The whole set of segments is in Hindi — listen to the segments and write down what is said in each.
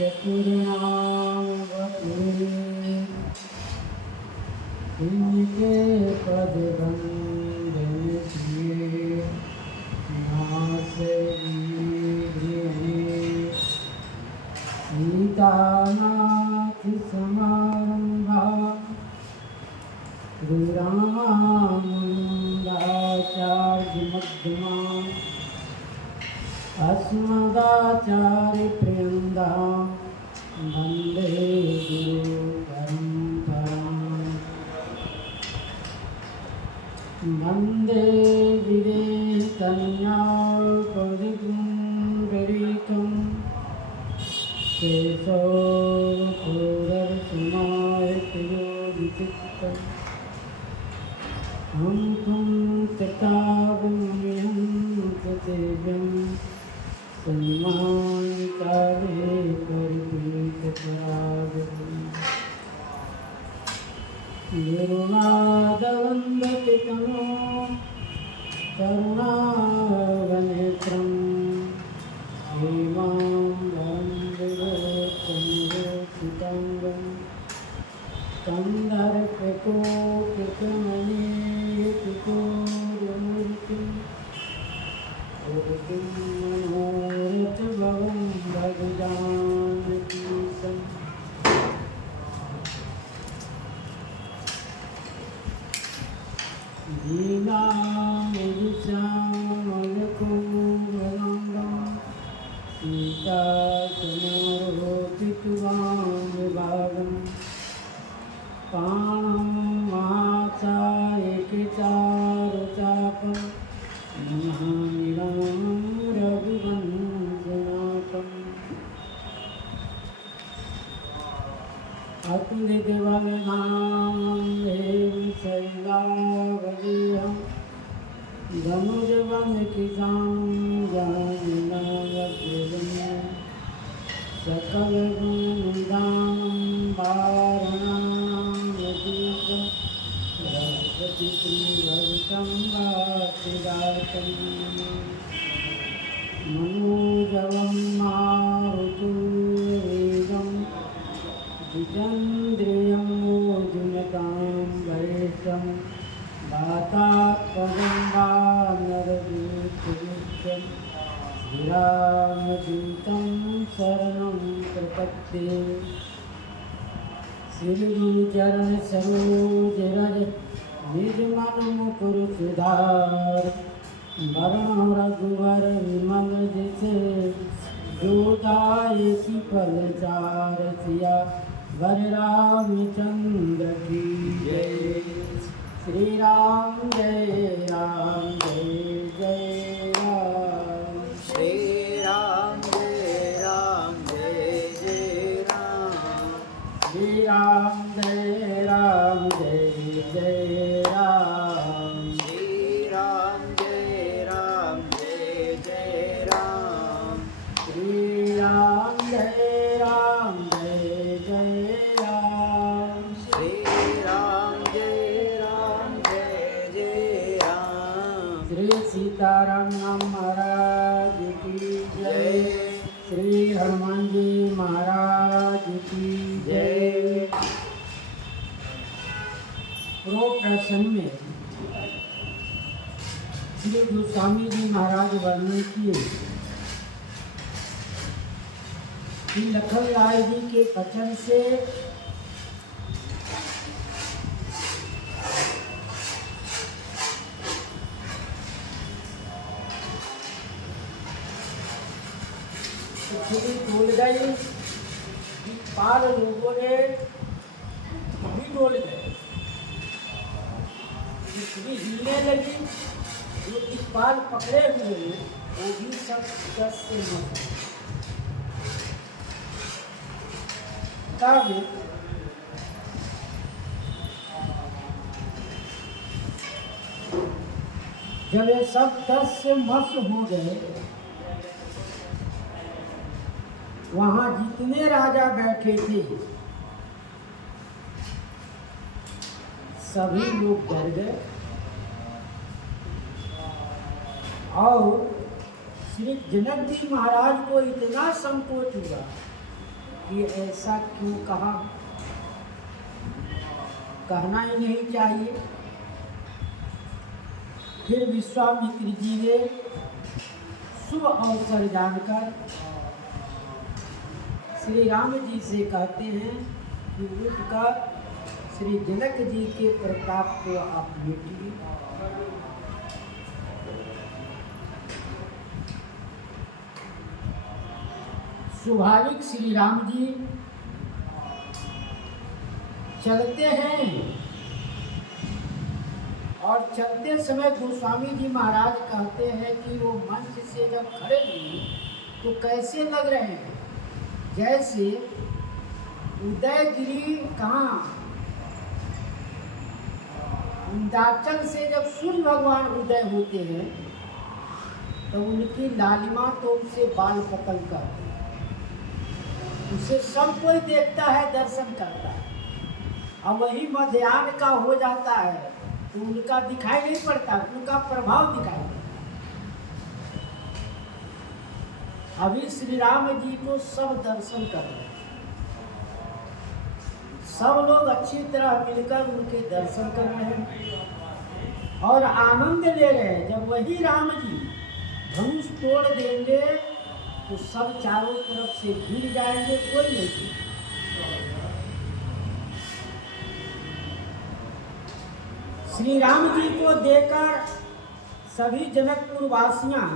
चतुर्णाम वपुरे इनके पद बंदन किए नासे सीतानाथ समारंभा रामानंदाचार्य मध्यमा अस्मदाचार्य प्रियंदा वंदे गुरु परंपरां वंदे विवेकन्यापरिपुण्डरीकं शेषोपुरसमायतयोगिचित्तम् हम तुम तटावम्यं ततेव्यं सन्मानिकारे परिपीतपरागम् निर्वादवन्दति तनो करुणावनेत्रं हेमां वन्दे कंदर्पकोपितमणियुतिकोरुमूर्तिं कोटिं मनोरथभवं भजजानकीशम् दीनामयिषामलकुमुरगं सीताचनोरोपितवां विभागम् पाणं महाचायकिचारुचापं महानिरं रघुवंशनाथम् अतुलितबलधामं देवं शैलावदेहं धनुजवनकिशानं जाननावद्यं सकलगुणनिधानं वारणां यतीतं बृहस्पतिप्रियभवितं वासिदार्थं मनोजवं मारुतुर्वेगं जितेन्द्रियं योजनतां वरिष्ठं वातात्मजं वानरदूतमित्यं श्रीरामदूतं शरणं प्रपद्ये श्रीगुरुचरण सरोज रज निज मन मुकुर सुधार वरण रघुवर विमल जैसे जोदायसी फल चार सिया वर रामचंद्र की जय। श्री राम जय राम जय जय राम। श्री राम जय राम जय जय राम। श्री राम जय राम जय जय राम। श्री राम जय राम जय जय राम। श्री राम जय राम जय जय राम। श्री राम जय राम जय जय राम। श्री सीताराम महाराज की जय। श्री हनुमान जी महाराज की जय। पूर्व प्रसंग में श्री गोस्वामी जी महाराज वर्णन किए कि लखन राय जी के वचन से पृथ्वी डोल गई, पाल लोगों ने भी डोल गए, पृथ्वी हिलने लगी, जो दिक्पाल पकड़े हुए वो भी सब दस से मत। तब जब ये सब दस से मस्त हो गए, वहां जितने राजा बैठे थे सभी लोग डर गए और श्री जनक जी महाराज को इतना संकोच हुआ कि ऐसा क्यों कहा, कहना ही नहीं चाहिए। फिर विश्वामित्र जी ने शुभ अवसर जानकर श्री राम जी से कहते हैं कि उठकर श्री जनक जी के प्रताप को आप लूटिए। स्वाभाविक श्री राम जी चलते हैं और चलते समय गोस्वामी जी महाराज कहते हैं कि वो मंच से जब खड़े हुए तो कैसे लग रहे हैं, जैसे उदयगिरी कहाँ विंध्याचल से जब सूर्य भगवान उदय होते हैं तो उनकी लालिमा तो उनसे बाल पकड़ कर उसे सब कोई देखता है, दर्शन करता है। और वही मध्याह्न का हो जाता है तो उनका दिखाई नहीं पड़ता, उनका प्रभाव दिखाई पड़ता। अभी श्री राम जी को सब दर्शन कर रहे हैं, सब लोग अच्छी तरह मिलकर उनके दर्शन कर रहे हैं और आनंद ले रहे हैं। जब वही राम जी धनुष तोड़ देंगे तो सब चारों तरफ से घिर जाएंगे, कोई नहीं। श्री राम जी को देखकर सभी जनकपुर वासियां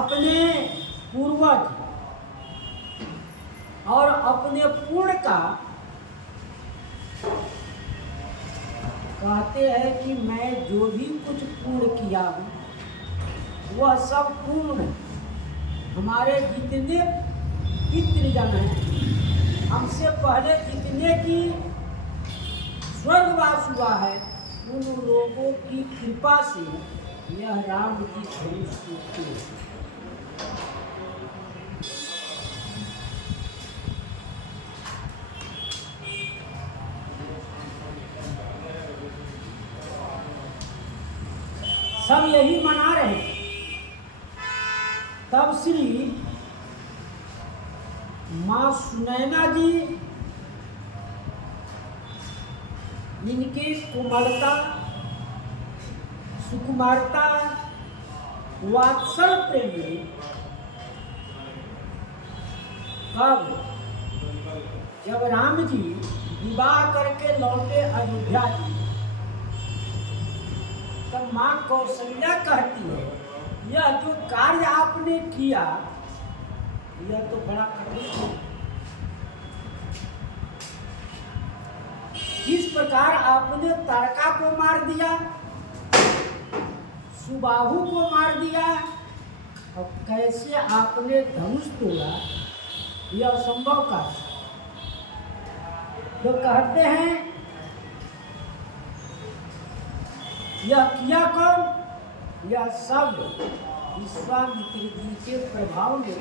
अपने पूर्वज और अपने पूर्ण का कहते हैं कि मैं जो भी कुछ पूर्ण किया हूँ वह सब पूर्ण हमारे जितने पितृजन हैं, हमसे पहले जितने की स्वर्गवास हुआ है, उन लोगों की कृपा से यह राम की धनुष टूटती है। सब यही मना रहे हैं। तब श्री माँ सुनैना जी इनकी कोमलता, सुकुमारता, वात्सल प्रेम कब जब राम जी विवाह करके लौटे अयोध्या जी, तब माँ कौशल्या कहती है यह जो कार्य आपने किया यह तो बड़ा कठिन है। किस प्रकार आपने तारका को मार दिया, सुबाहु को मार दिया और कैसे आपने धनुष तोड़ा, यह असंभव कार्य। तो कहते हैं यह किया कौन, यह सब विश्वामित्र जी के प्रभाव में।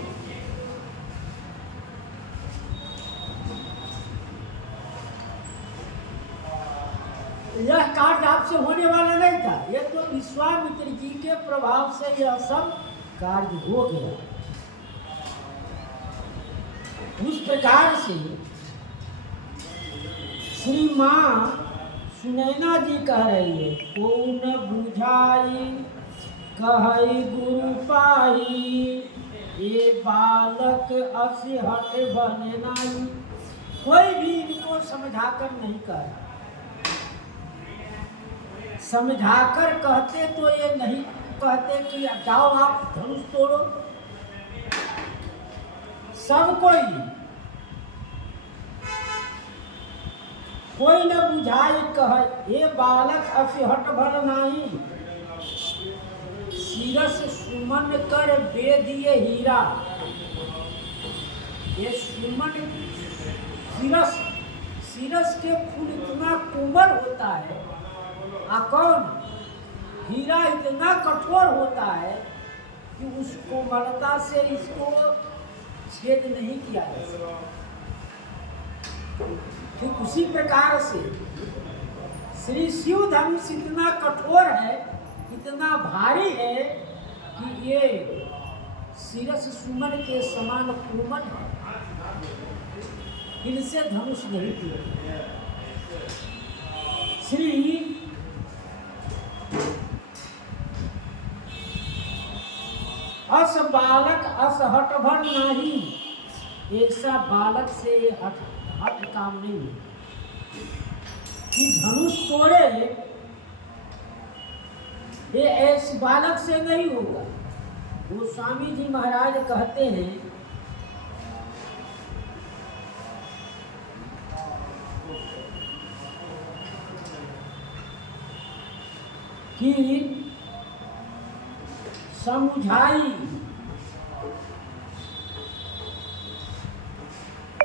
यह कार्य आपसे होने वाला नहीं था, यह तो विश्वामित्र जी के प्रभाव से यह सब कार्य हो गया। उस प्रकार से श्री माँ सुनैना जी कह रही है, कौन बुझाई कहई गुरु पाई, ये बालक असी हट बने नहीं। कोई भी इनको समझाकर नहीं कह, समझाकर कहते तो ये नहीं कहते कि जाओ आप धनुष तोड़ो। सब कोई न बुझाई कहे, ये बालक असी हट भल नहीं, सिरस सुमन कर बेदिए हीरा। ये सुमन सिरस के फूल इतना कोमल होता है, कौन हीरा इतना कठोर होता है कि उस कोमलता से इसको छेद नहीं किया जा सकता। ठीक उसी प्रकार से श्री शिव धनुष इतना कठोर है, इतना भारी है कि ये शिरस सुमन के समान कोमल है, इनसे धनुष नहीं टूटे। श्री अस बालक अस हट भर नहीं, ऐसा बालक से हट काम नहीं है कि धनुष तोड़े, ये ऐसे बालक से नहीं होगा। गोस्वामी जी महाराज कहते हैं कि समुझाई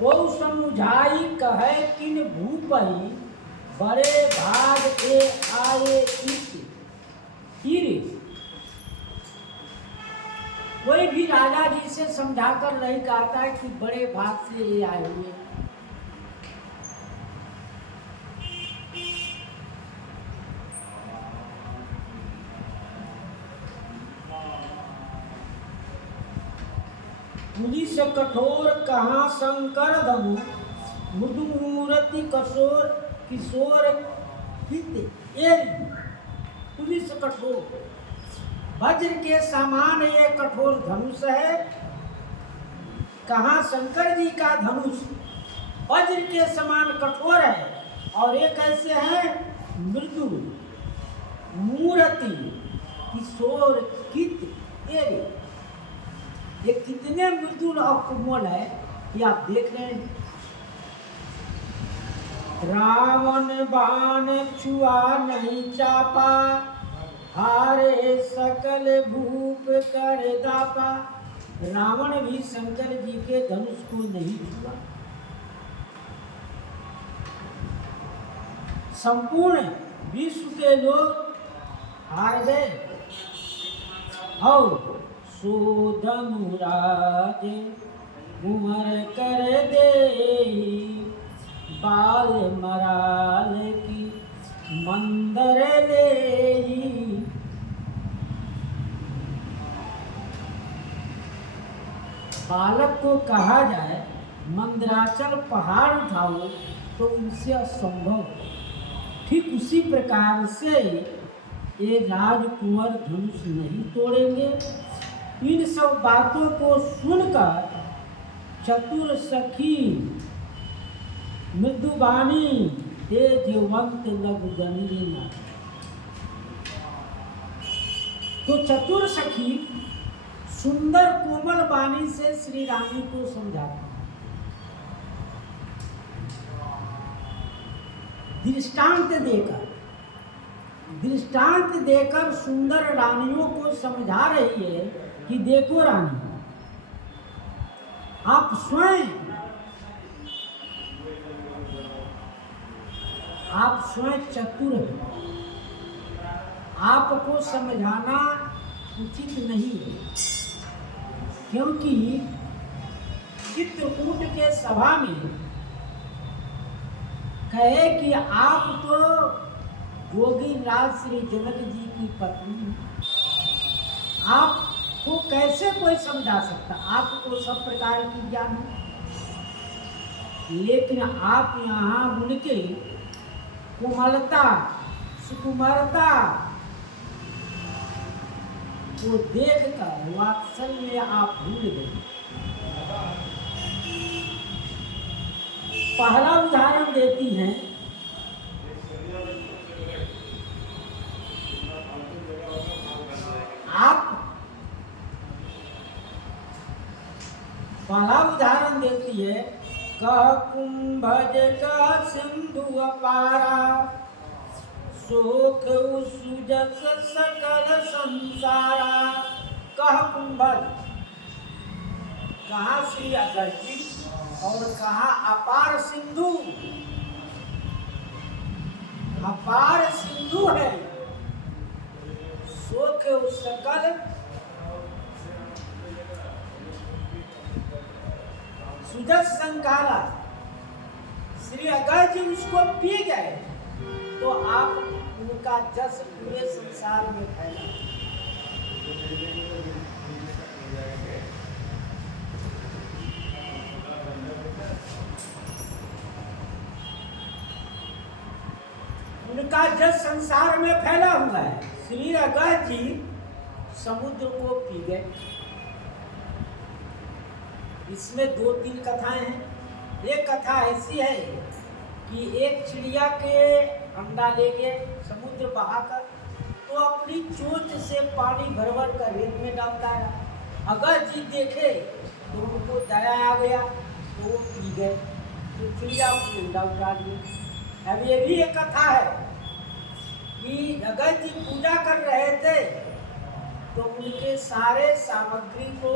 वो समुझाई कहे किन भूपई, बड़े भाग के आए इत। कोई भी राजा जी से समझाकर नहीं कहता है कि बड़े भाग से ये आए हुए। पुलिस कठोर कहाँ शंकर धनु, मृदु मूर्ति कशोर किशोर हित। पुलिस कठोर, वज्र के समान ये कठोर धनुष है। कहाँ शंकर जी का धनुष वज्र के समान कठोर है, और ये कैसे है? मृदु मूर्ति किशोर कित। ये कितने मृदुल और कोमल है ये आप देख रहे हैं। रावण बाण छुआ नहीं चापा, हारे सकल भूप कर दापा। रावण भी शंकर जी के धनुष को नहीं छुआ। संपूर्ण विश्व के लोग हार गए। और सो धनुराज कुंवर कर दे, बाल मराल की मंदर ले। बालक को कहा जाए मंदराचल पहाड़ उठाओ तो उनसे असंभव। ठीक उसी प्रकार से ये राजकुंवर धनुष नहीं तोड़ेंगे। इन सब बातों को सुनकर चतुर सखी मृदुबानी तेजवंत लघुगणिना। तो चतुर सखी सुंदर कोमल वाणी से श्री रानी को समझाती। दृष्टांत देकर सुंदर रानियों को समझा रही है कि देखो रानी, आप स्वयं चतुर हैं, आपको समझाना उचित नहीं है, क्योंकि चित्रकूट के सभा में कहे कि आप तो योगी राज श्री जनक जी की पत्नी, आपको कैसे कोई समझा सकता? आपको सब प्रकार की ज्ञान है, लेकिन आप यहाँ उनके कोमलता सुकुमारता को देखकर वात्सल्य आप भूल गए। पहला उदाहरण देती हैं पहला उदाहरण देती है, कह कुंभज का सिंधु अपारा, शोक सुजस सकल संसारा। कह कुंभज, कहाँ श्री अगस्ती और कहाँ अपार सिंधु। अपार सिंधु है, शोक सकल सुजस संकारा। श्री अगस्त जी उसको पी गए तो आप उनका जस पूरे संसार में फैला। उनका जल संसार में फैला हुआ है। श्री अगस्त्य जी समुद्र को पी गए। इसमें 2-3 कथाएं हैं। एक कथा ऐसी है कि एक चिड़िया के अंडा ले गए समुद्र बहाकर, तो अपनी चोंच से पानी भर भर कर रेत में डालता है। अगस्त्य जी देखे तो उनको दया आ गया, तो वो पी गए, तो चिड़िया को अंडा उठा दिया। अब ये भी एक कथा है कि अगस्त्य जी पूजा कर रहे थे तो उनके सारे सामग्री को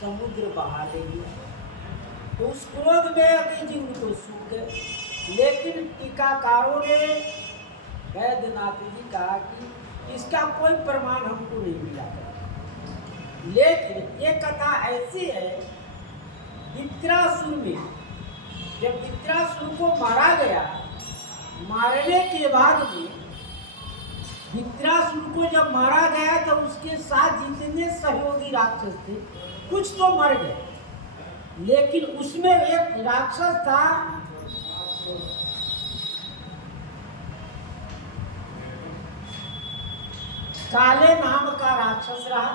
समुद्र बहा ले गया। तो उस क्रोध में अगस्त्य जी उनको सूख गए। लेकिन टीकाकारों ने वैद्यनाथ जी कहा कि इसका कोई प्रमाण हमको नहीं मिला। लेकिन ये कथा ऐसी है, वित्रासुर में जब वित्रासुर को मारा गया, मारने के बाद में वित्रासुर को जब मारा गया तो उसके साथ जितने सहयोगी राक्षस थे कुछ तो मर गए, लेकिन उसमें एक राक्षस था काले नाम का राक्षस रहा।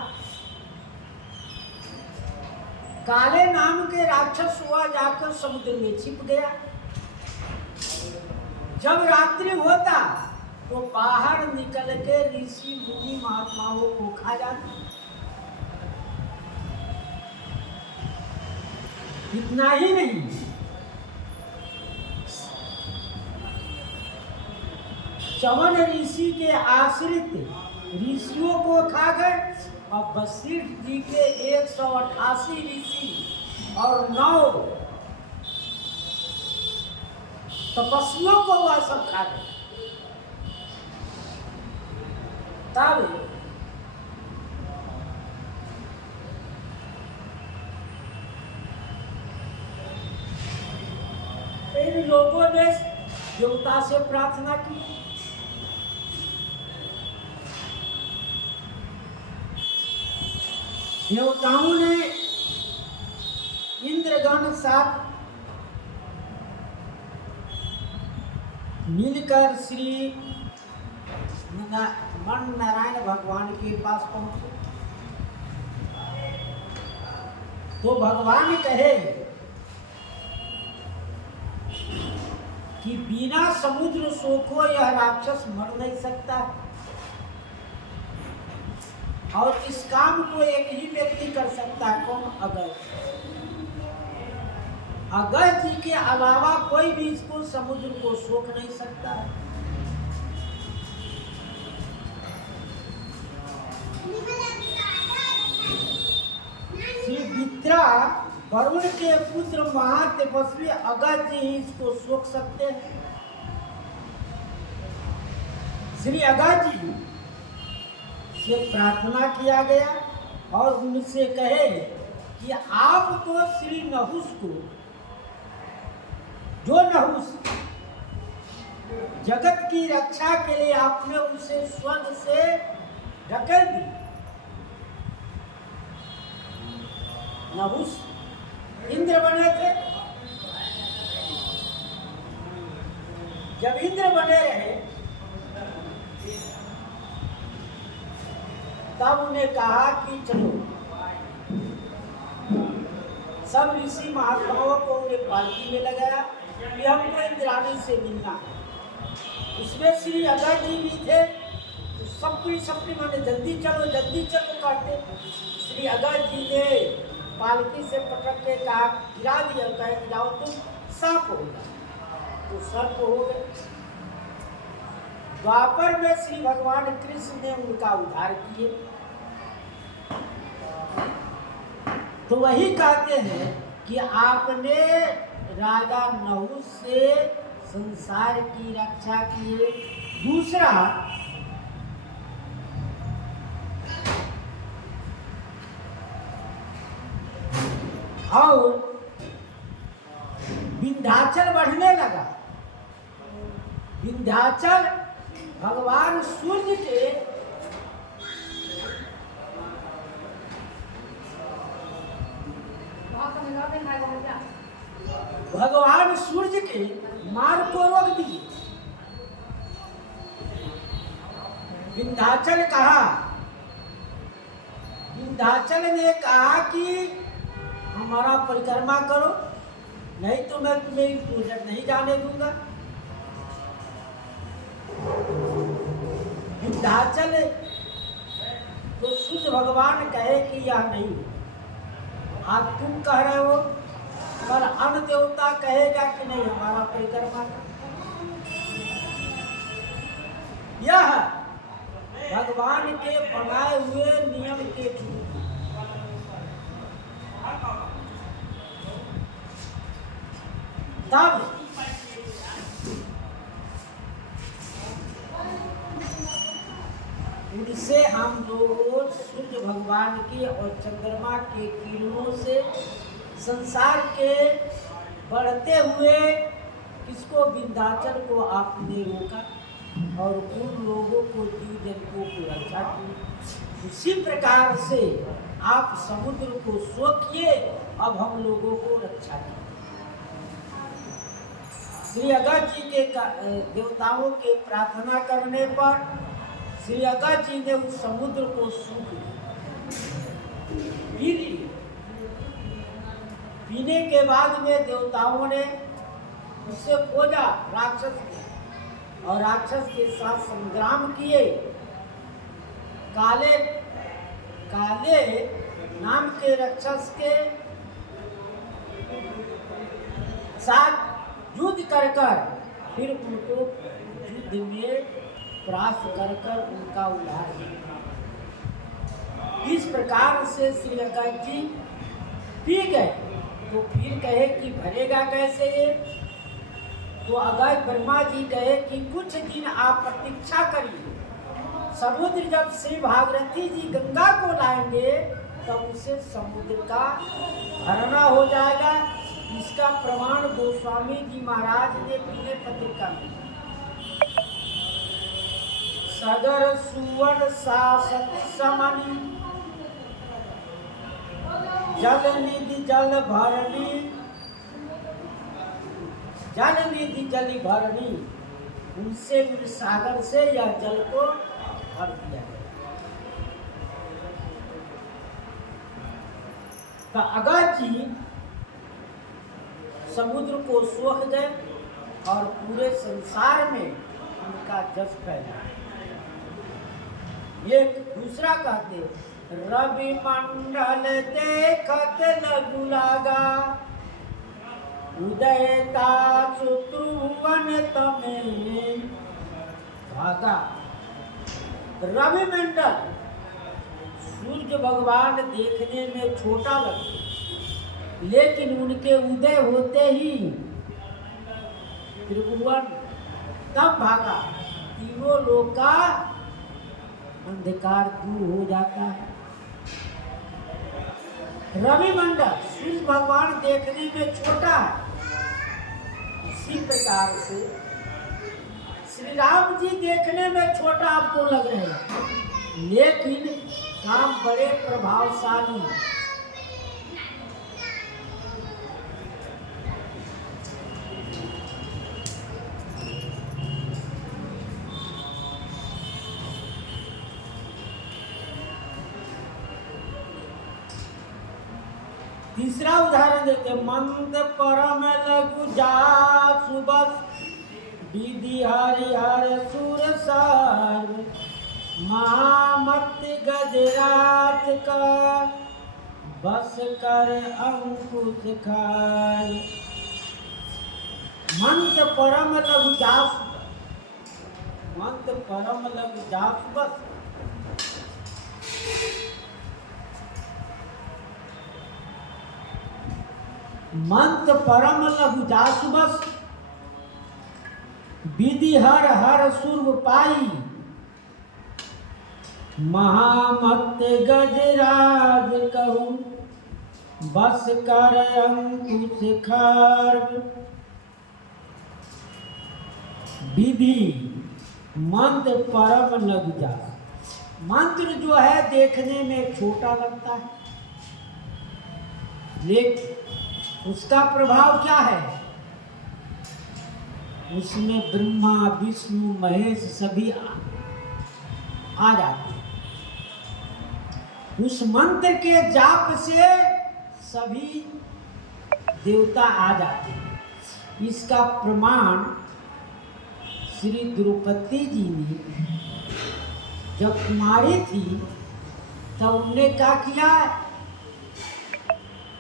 काले नाम के राक्षस हुआ जाकर समुद्र में छिप गया। जब रात्रि होता तो बाहर निकल के ऋषि मुनि महात्माओं को खा जाता। इतना ही नहीं, चवन ऋषि के आश्रित ऋषियों को खा गए और वशिष्ठ जी के 188 ऋषि और 9 तपस्वियों को वह सब खा गए। तब इन लोगों ने देवता से प्रार्थना की। देवताओं ने इंद्रगण साथ मिलकर श्री मन नारायण भगवान के पास पहुंचे। तो भगवान कहे कि बिना समुद्र सोखो यह राक्षस मर नहीं सकता, और इस काम को एक ही व्यक्ति कर सकता है। कौन? अगस्त्य। अगस्त्य जी के अलावा कोई भी इसको समुद्र को सोख नहीं सकता है। श्री वित्रा वरुण के पुत्र महातपस्वी अगस्त्य ही इसको सोख सकते हैं। श्री अगस्त्य जी से प्रार्थना किया गया और उनसे कहे कि आप तो श्री नहुस को, जो नहुस जगत की रक्षा के लिए आपने उसे स्वर्ग से ढकेल दी। नहुस इंद्र बने थे। जब इंद्र बने रहे तब उन्हें कहा कि चलो, सब ऋषि महात्माओं को उन्हें पालकी में लगाया कि हमको इंद्राणी से मिलना। उसमें श्री अगस्त्य जी भी थे, तो सबकी माने जल्दी चलो कहते। श्री अगस्त्य जी ने पालकी से पटक के कहा, गिरा दिया, कहे जाओ तुम सांप होगा, तो सर्प हो गए। द्वापर में श्री भगवान कृष्ण ने उनका उद्धार किए। तो वही कहते हैं कि आपने राजा नहुस से संसार की रक्षा की। दूसरा, और विंध्याचल बढ़ने लगा। विंध्याचल भगवान सूर्य के मार्ग को रोक दिए। विंध्याचल कहा, विंध्याचल ने कहा कि हमारा परिक्रमा करो, नहीं तो मैं तुम्हें पूजन नहीं जाने दूंगा। विंध्याचल तो सूर्य भगवान कहे कि यह नहीं, आज तुम कह रहे हो, पर अन्य देवता कहेगा कि नहीं हमारा परिक्रमा। यह भगवान के बनाए हुए नियम के तब उनसे हम लोग सूर्य भगवान की और चंद्रमा के किरणों से संसार के बढ़ते हुए किसको, विंध्याचल को आपने रोका और उन लोगों को, जीव जंतुओं को रक्षा की। उसी प्रकार से आप समुद्र को सोखिए, अब हम लोगों को रक्षा की। श्री अगस्त जी के देवताओं के प्रार्थना करने पर श्री अगस्त जी ने उस समुद्र को सूख पी लिया। पीने के बाद में देवताओं ने उससे खोजा राक्षस को, और राक्षस के साथ संग्राम किए। काले काले नाम के राक्षस के साथ युद्ध कर फिर उनको युद्ध में परास्त कर उनका उद्धार किया। इस प्रकार से श्री अगस्त जी पी गए, तो फिर कहे कि भरेगा कैसे ये? तो अगस्त ब्रह्मा जी कहे कि कुछ दिन आप प्रतीक्षा करिए, समुद्र जब श्री भागीरथी जी गंगा को लाएंगे तब उसे समुद्र का भरना हो जाएगा। इसका प्रमाण गोस्वामी जी महाराज ने पीले पत्रिका में, सगर सुवर्ण सासत समनी जल निधि जल भरनी, जल निधि जल भरनी, उनसे उन सागर से यह जल को भर दिया गया। तो अगस्त जी समुद्र को सोख गए और पूरे संसार में उनका जस फैला। एक दूसरा कहते, रवि मंडल देखत लगु लागा, उदयता त्रिभुवन तमे भागा। रवि मंडल सूर्य भगवान देखने में छोटा लगता, लेकिन उनके उदय होते ही त्रिभुवन तब भागा, तीनों लोग का अंधकार दूर हो जाता है। रवि मंडल सूर्य भगवान देखने में छोटा है, इसी प्रकार से श्री राम जी देखने में छोटा आपको लग रहे हैं, लेकिन काम बड़े प्रभावशाली हैं। तीसरा उदाहरण देते, मंद परम लघु जासु बस, विधि हरिहर सुर सार, महामत गजराज का बस कर अंकुश खाय। मंद परम लघु जासु, मंद परम लघु जासु बस, मंत परम लघु जासु बस, विधि हर हर सुर पाई, महामत गजराज कहूँ बस कर अंकुश खर्व। विधि मंत्र परम लघु जासु, मंत्र जो है देखने में छोटा लगता है, लेकिन उसका प्रभाव क्या है? उसमें ब्रह्मा विष्णु महेश सभी आ जाते हैं। उस मंत्र के जाप से सभी देवता आ जाते हैं। इसका प्रमाण श्री द्रौपदी जी ने जब कुमारी थी तब उन्होंने क्या किया,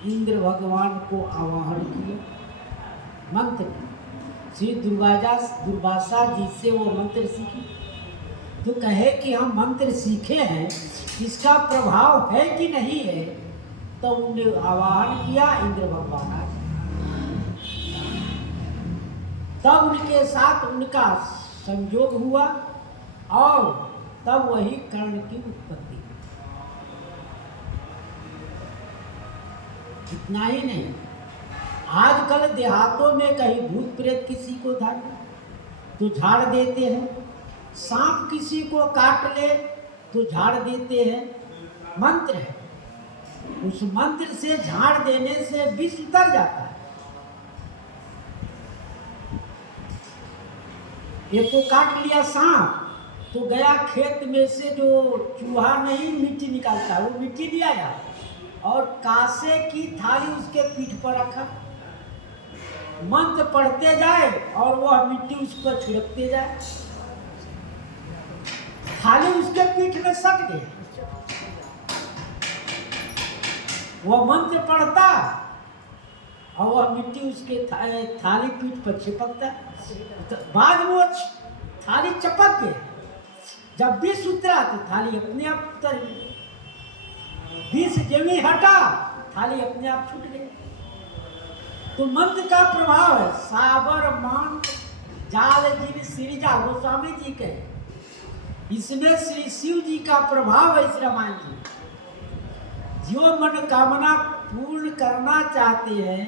इंद्र भगवान को आवाहन किया मंत्र। श्री दुर्वासा जी से वो मंत्र सीखी, तो कहे कि हम मंत्र सीखे हैं, इसका प्रभाव है कि नहीं है, तो उन्हें आवाहन किया इंद्र भगवान आए। तब उनके साथ उनका संयोग हुआ और तब वही कर्ण की उत्पत्ति। इतना ही नहीं, आजकल देहातों में कहीं भूत प्रेत किसी को धर तो झाड़ देते हैं, सांप किसी को काट ले तो झाड़ देते हैं। मंत्र है, उस मंत्र से झाड़ देने से विष उतर जाता है। एक को काट लिया सांप तो गया खेत में से जो चूहा नहीं मिट्टी निकालता, वो मिट्टी ले आया और कांसे की थाली उसके पीठ पर रखा, मंत्र पढ़ते जाए और वह मिट्टी उस पर छिड़कते जाए, थाली उसके पीठ में सट गई। वह मंत्र पढ़ता और वह मिट्टी उसके थाली पीठ पर चिपकता, तो बाद में वो थाली चपक गई। जब विष उतरा तो थाली अपने आप उतर गई, विष जमी हटा थाली अपने आप छूट गई। तो मंत्र का प्रभाव है। साबर मान जाल जिन सिरजा, गोस्वामी जी कहे, इसमें श्री शिव जी का प्रभाव है। इस रामायण जी जो मनोकामना पूर्ण करना चाहते हैं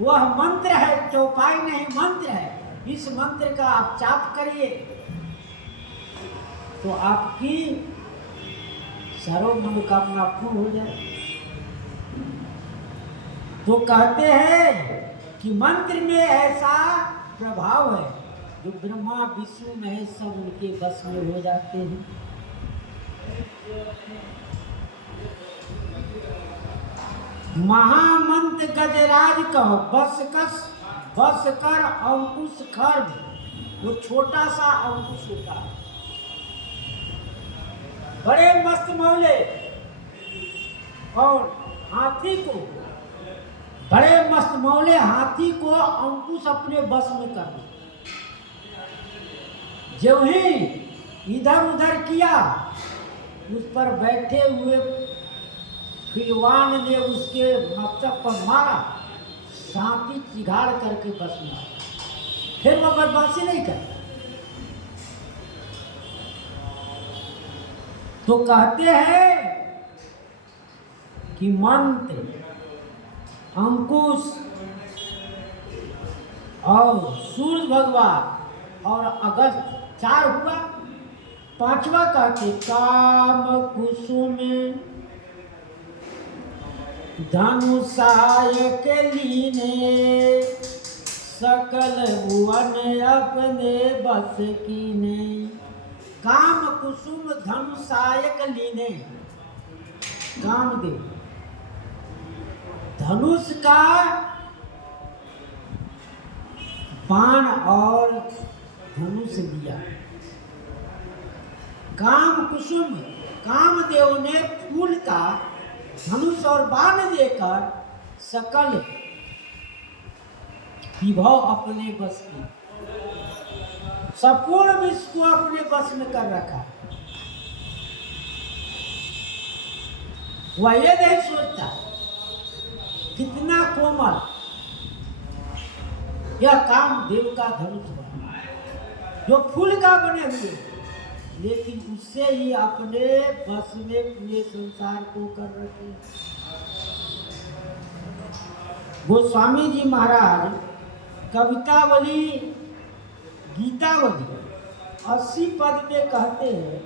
वह मंत्र है, चौपाई नहीं, मंत्र है। इस मंत्र का आप जाप करिए तो आपकी सर्व मनोकामना पूर्ण हो जाए। तो कहते हैं कि मंत्र में ऐसा प्रभाव है जो ब्रह्मा विष्णु महेश सब उनके बस में हो जाते हैं। महामंत्र गजराज कहो बस कर अंकुश खर्व, वो छोटा सा अंकुश होता है। बड़े मस्त मौले और हाथी को, बड़े मस्त मौले हाथी को अंकुश अपने बस में कर दे। जो ही इधर उधर किया उस पर बैठे हुए फिलवान ने उसके मस्तक पर मारा, सांपी चिघाड़ करके बस में आया, फिर वह बदमाशी नहीं करता। तो कहते हैं कि मंत्र, अंकुश और सूर्य भगवान और अगस्त 4 हुआ। 5वां कहते काम कुसुम धनुषायक लीने, सकल भुवन अपने बस कीने। काम कुसुम धनुषायक लीने, कामदेव धनुष का बाण और धनुष दिया। काम कुसुम, कामदेव ने फूल का धनुष और बाण देकर सकल विभव अपने बस की, संपूर्ण विश्व को अपने बस में कर रखा। वह ये नहीं सोचता कितना कोमल यह कामदेव का धनुष है जो फूल का बने हुए, लेकिन उससे ही अपने बस में पूरे संसार को कर रखे। गोस्वामी जी महाराज कवितावली गीतावली 80 पद में कहते हैं,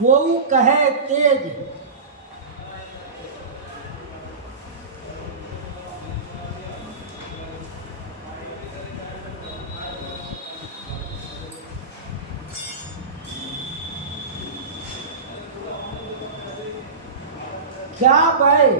वो कहे तेज क्या भय?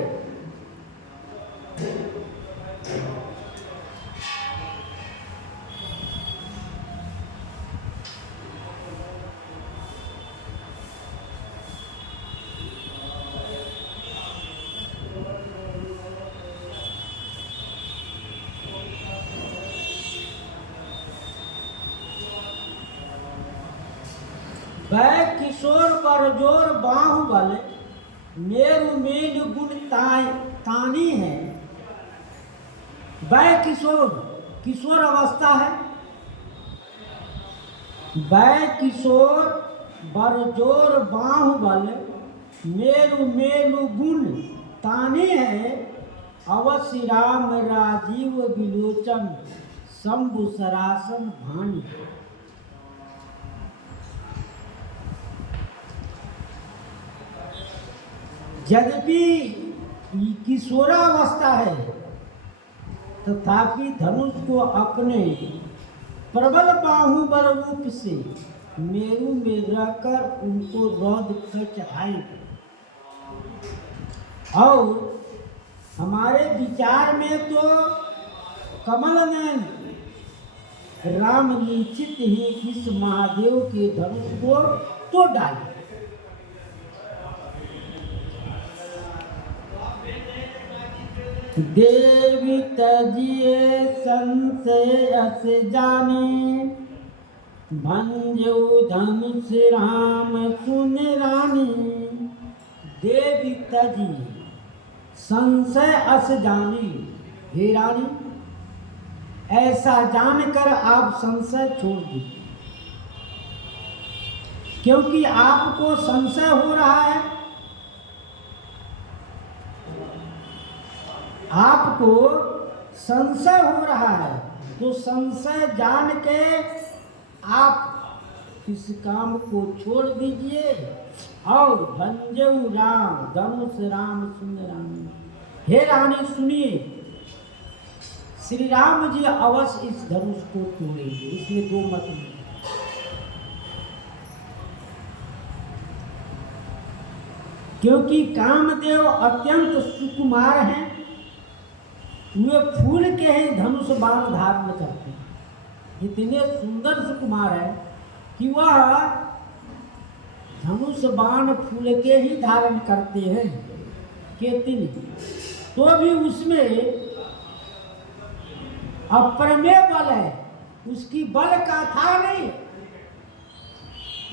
वह किशोर बरजोर बाहुबल मेरु मेल गुण तानी है। वह किशोर, किशोर अवस्था है। वह किशोर बरजोर बाहुबल मेरु मेलु गुण तानी है। अवश्य राम राजीव विलोचन शंभु सरासन भानी। यद्यपि किशोरावस्था है, तथापि धनुष को अपने प्रबल बाहुबल रूप से मेरु में रहकर उनको रौद कर चढ़ाएंगे। और हमारे विचार में तो कमल नयन राम निश्चित ही इस महादेव के धनुष को तोड़ डाले। देवी तजिए संशय अस जानी, भंजऊ धनुष राम सुन रानी। देवी तजी संशय अस जानी, हे रानी ऐसा जानकर आप संशय छोड़ दीजिए, क्योंकि आपको संशय हो रहा है। आपको संशय हो रहा है, तो संशय जान के आप इस काम को छोड़ दीजिए और भंजऊ राम धनुष राम सुन रानी। हे रानी सुनिए, श्री राम जी अवश्य इस धनुष को तोड़ेंगे, इसमें दो मत नहीं। क्योंकि कामदेव अत्यंत सुकुमार हैं, वे फूल के ही धनुष बाण धारण करते हैं। इतने सुंदर सुकुमार है कि वह धनुष बाण फूल के ही धारण करते हैं। केतनी तो भी उसमें अप्रमेय बल है, उसकी बल का था नहीं,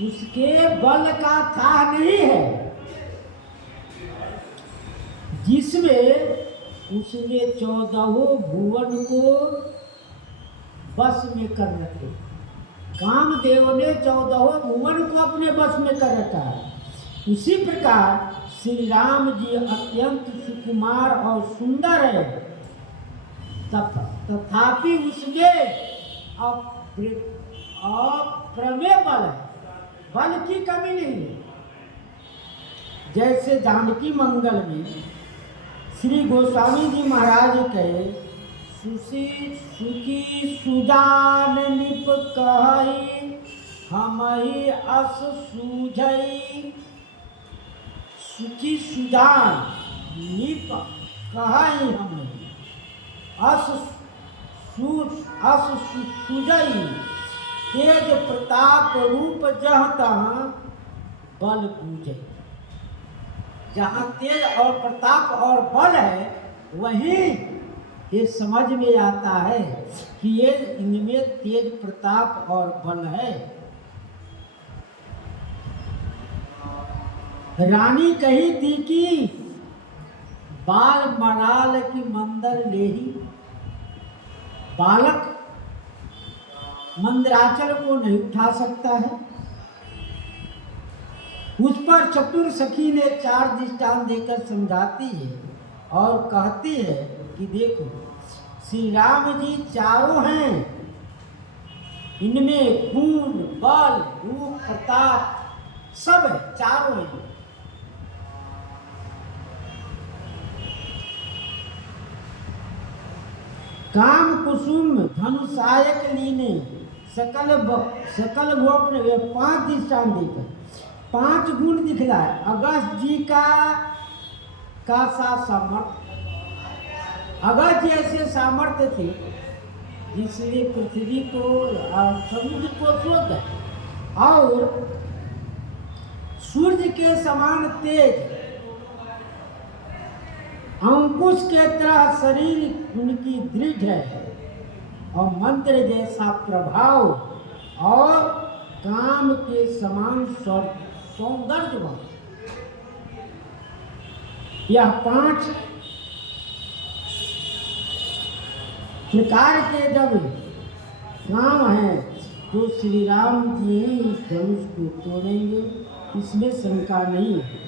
उसके बल का था नहीं है, जिसमें उसने 14 भुवन को बस में कर रखे। कामदेव ने 14 भुवन को अपने बस में कर रखा है। उसी प्रकार श्री राम जी अत्यंत सुकुमार और सुंदर है, तथापि उसमें अप्रमेय बल है, बल की कमी नहीं है। जैसे जानकी मंगल में श्री गोस्वामी जी महाराज कहे, सुखी सुजान निप कहई हमहि अस सूझई। सुखी सुजान निप कहई हमहि अस सूझई। तेज प्रताप रूप जह तहाँ बल पूजई। जहाँ तेज और प्रताप और बल है, वहीं ये समझ में आता है कि ये इनमें तेज प्रताप और बल है। रानी कही थी कि बाल मराल की मंदर लेही। बालक मंदराचल को नहीं उठा सकता है। उस पर चतुर सखी ने 4 दृष्टांत देकर समझाती है और कहती है कि देखो, श्री राम जी चारों हैं, इनमें गुण बल रूप प्रताप सब है, चारों हैं। काम कुसुम धनुषायक लीने सकल वो अपने 5 दृष्टांत देकर 5 गुण दिखलाए। अगस्त जी का का सा सामर्थ्य, अगर जैसे सामर्थ्य थे जिसने पृथ्वी को और समुद्र को सोच और सूर्य के समान तेज, अंकुश के तरह शरीर उनकी दृढ़ है और मंत्र जैसा प्रभाव और काम के समान सौंदर्यवान। यह 5 प्रकार के जब काम है तो श्री राम जी ही इस धनुष को तोड़ेंगे, इसमें शंका नहीं है।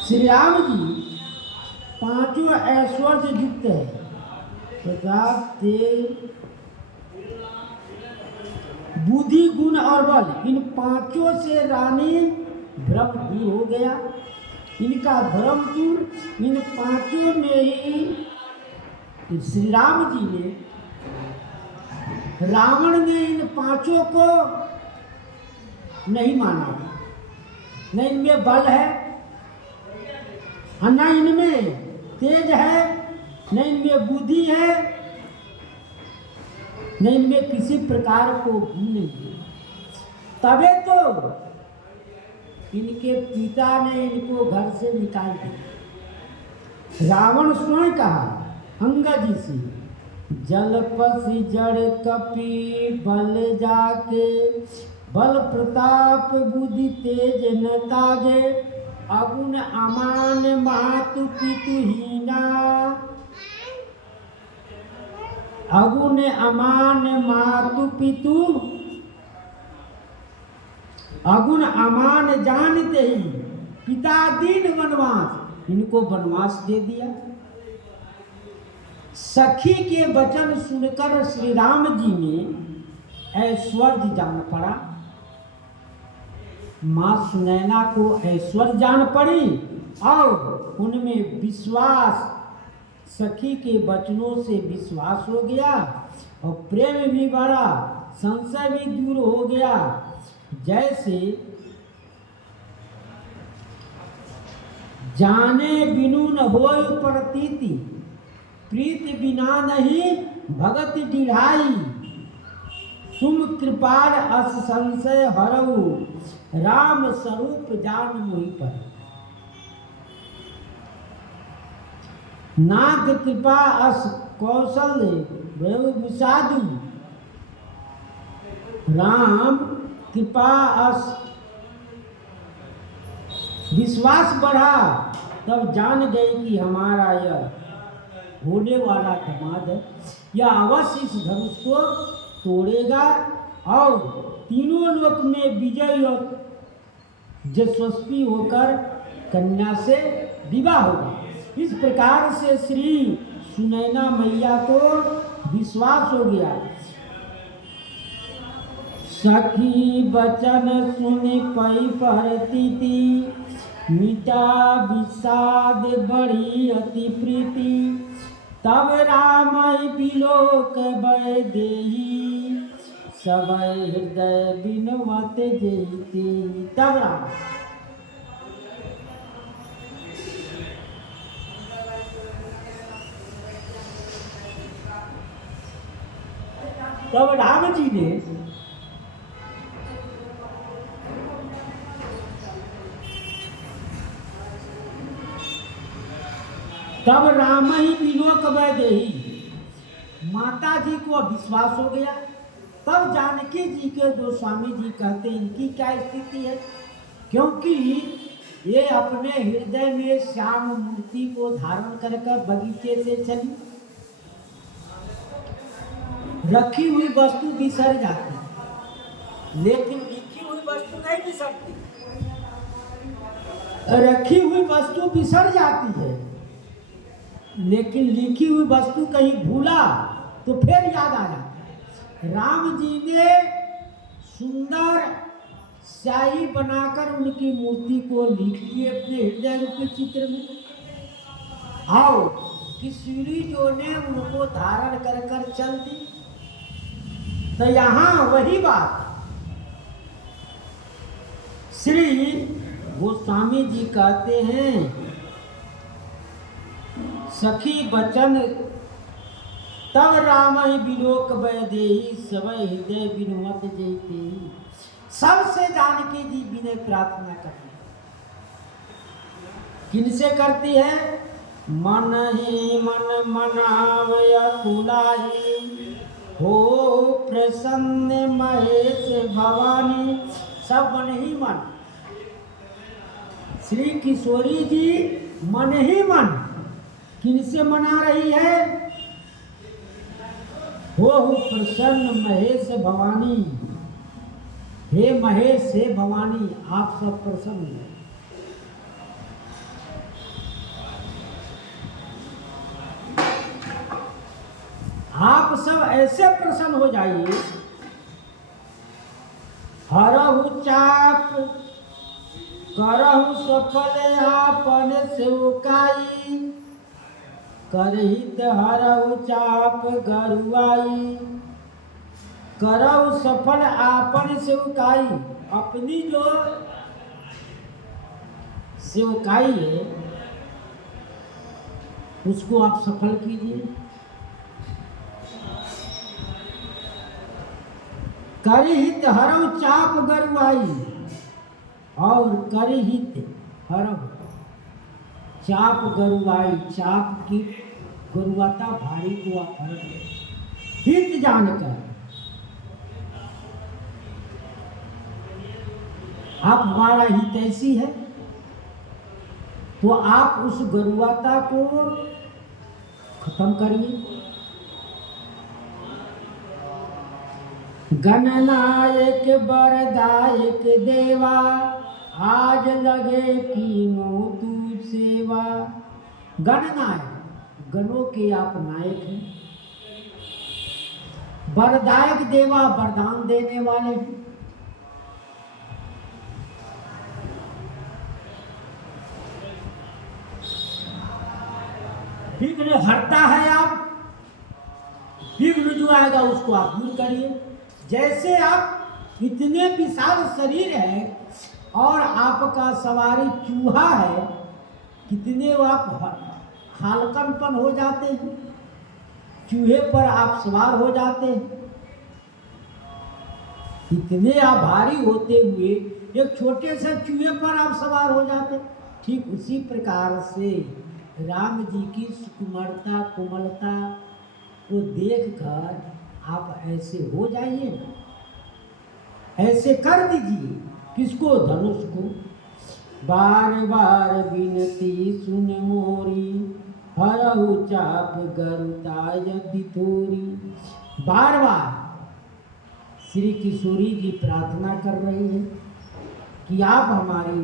श्री राम जी 5 ऐश्वर्य युक्त है, प्रताप, तेज, बुद्धि, गुण और बल। इन 5 से रानी भ्रम दूर हो गया, इनका भ्रम दूर। इन 5 में ही श्री राम जी ने, रावण ने इन 5 को नहीं माना, न इनमें बल है, न इनमें तेज है, न इनमें बुद्धि है, न इनमें किसी प्रकार को गुण नहीं। तबे तो इनके पिता ने इनको घर से निकाल दिया। रावण स्वयं कहा अंगद जी से, जलपसी जड़ कपि बल जाके, बल प्रताप बुद्धि तेज न ताजे, अगुन अमान मातु पितु हीना, अगुन अमान मातु पितु, अगुन अमान जानते ही पिता दीन वनवास, इनको वनवास दे दिया। सखी के वचन सुनकर श्री राम जी ने ऐश्वर्य जान पड़ा, मां सुनैना को ऐश्वर्य जान पड़ी और उनमें विश्वास, सखी के वचनों से विश्वास हो गया और प्रेम भी बढ़ा, संशय भी दूर हो गया। जैसे जाने बिनु न होय प्रतीति, प्रीति बिना नहीं भगत डिढ़ाई, तुम कृपाल अस संशय हरऊ, राम स्वरूप जान मोहि पर। नाथ कृपा अस कौशल्य भयउ विषादु, राम कृपा अस विश्वास बढ़ा, तब जान गए कि हमारा यह होने वाला दामाद है, यह अवश्य इस धनुष को तोड़ेगा और तीनों लोक में विजय और यशस्वी होकर कन्या से विवाह होगा। इस प्रकार से श्री सुनैना मैया को विश्वास हो गया। सखी बचन सुनि पै परतीति, मिटा विषाद बढ़ी अति प्रीति, तब राम बिलोक भय देहि, सबय हृदय बिनवत जेति। तब राम जी ने तब राम ही बिलोक भय देहि, माता जी को विश्वास हो गया। तब जानकी जी के गोस्वामी जी कहते इनकी क्या स्थिति है, क्योंकि ये अपने हृदय में श्याम मूर्ति को धारण कर बगीचे से चली, रखी हुई वस्तु बिसर जाती, लेकिन लिखी हुई वस्तु नहीं बिसरती। रखी हुई वस्तु बिसर जाती है, लेकिन लिखी हुई वस्तु कहीं भूला तो फिर याद आ जाती है। राम जी ने सुंदर स्याही बनाकर उनकी मूर्ति को लिख दिए अपने हृदय रूपी चित्र में, और किशोरी जो ने उनको धारण कर चल दी। तो यहाँ वही बात श्री वो स्वामी जी कहते हैं सखी बचन तब राम बिलोक वैदेही सबय हृदय बिनुमत जयते। सबसे जानकी जी विनय प्रार्थना करती है। किनसे करती है? मन ही मन मनावय कुलाही हो प्रसन्न महेश भवानी। सब मन ही मन। श्री किशोरी जी मन ही मन किनसे मना रही है? हो प्रसन्न महेश भवानी। हे महेश, हे भवानी, आप सब प्रसन्न हैं। आप सब ऐसे प्रसन्न हो जाइए। हरहु चाप करहु सफल आपन सेवकाई। करहित हरहु चाप गरुआई। करहु सफल आपन सेवकाई। अपनी जो सेवकाई है उसको आप सफल कीजिए। करिहित हरहु चाप गरुआई। और करिहित हरहु चाप गरुआई। चाप की गरुआता भारी को आप हर हित जानकर आप हमारा हित ऐसी है तो आप उस गरुआता को खत्म करिए। गणनायक बरदायक देवा आज लगे कीनो तू सेवा। गणनायक, गणों के आप नायक हैं। वरदायक देवा, वरदान देने वाले हैं। विघ्न हरता है आप। विघ्न जो आएगा उसको आप दूर करिए। जैसे आप इतने विशाल शरीर है और आपका सवारी चूहा है, कितने आप हल्कनपन हो जाते हैं। चूहे पर आप सवार हो जाते हैं। इतने आप भारी होते हुए एक छोटे से चूहे पर आप सवार हो जाते। ठीक उसी प्रकार से राम जी की सुकुमारता कोमलता को देखकर आप ऐसे हो जाइए ना। ऐसे कर दीजिए। किसको? धनुष को। बार बार विनती सुन मोरी हरहु चाप गरुता यदि थोरी। बार बार श्री किशोरी जी प्रार्थना कर रही है कि आप हमारी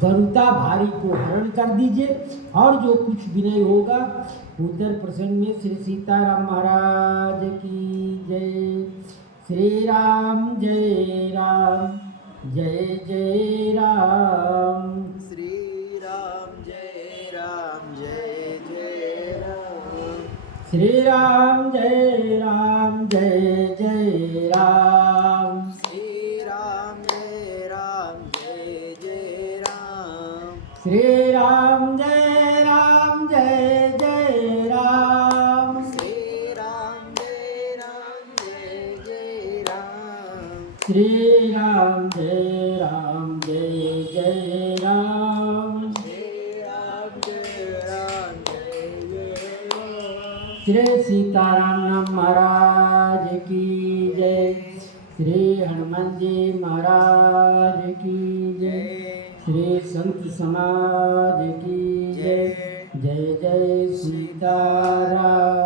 गरुता भारी को हरण कर दीजिए। और जो कुछ विनय होगा उत्तर प्रसन्न में श्री सीताराम महाराज की जय। श्री राम जय राम जय जय राम। श्री राम जय राम जय जय राम। श्री राम जय राम जय जय राम। श्री राम जय राम जय जय राम। श्री राम जय राम जय जय राम। श्री राम जय राम जय जय राम। श्री राम जय राम जय जय राम। श्री राम जय राम जय जय राम। श्री सीताराम महाराज की जय। श्री हनुमान जी महाराज की जय। श्री संत समाज की जय। जय जय सीताराम।